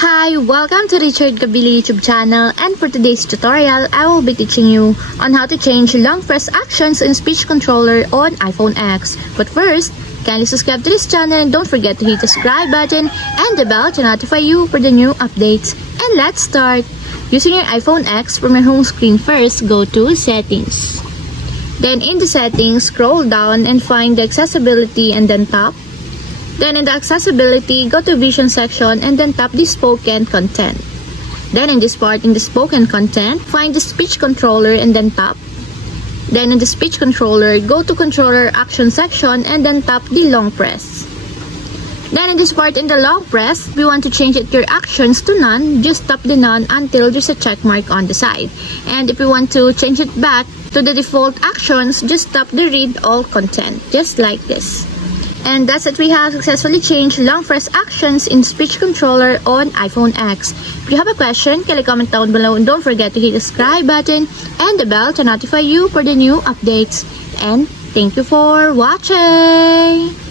Hi, welcome to Richard Gabili YouTube channel, and for today's tutorial, I will be teaching you on how to change long press actions in speech controller on iPhone X. But first, kindly subscribe to this channel and don't forget to hit the subscribe button and the bell to notify you for the new updates. And let's start! Using your iPhone X, from your home screen first, go to Settings. Then in the Settings, scroll down and find the Accessibility and then tap. Then in the Accessibility, go to Vision section and then tap the Spoken Content. Then in this part, in the Spoken Content, find the Speech Controller and then tap. Then in the Speech Controller, go to Controller Action section and then tap the Long Press. Then in this part, in the Long Press, we want to change your actions to none. Just tap the none until there's a check mark on the side. And if we want to change it back to the default actions, just tap the Read All Content, just like this. And that's it, we have successfully changed long press actions in speech controller on iPhone X. If you have a question, kindly comment down below and don't forget to hit the subscribe button and the bell to notify you for the new updates. And thank you for watching!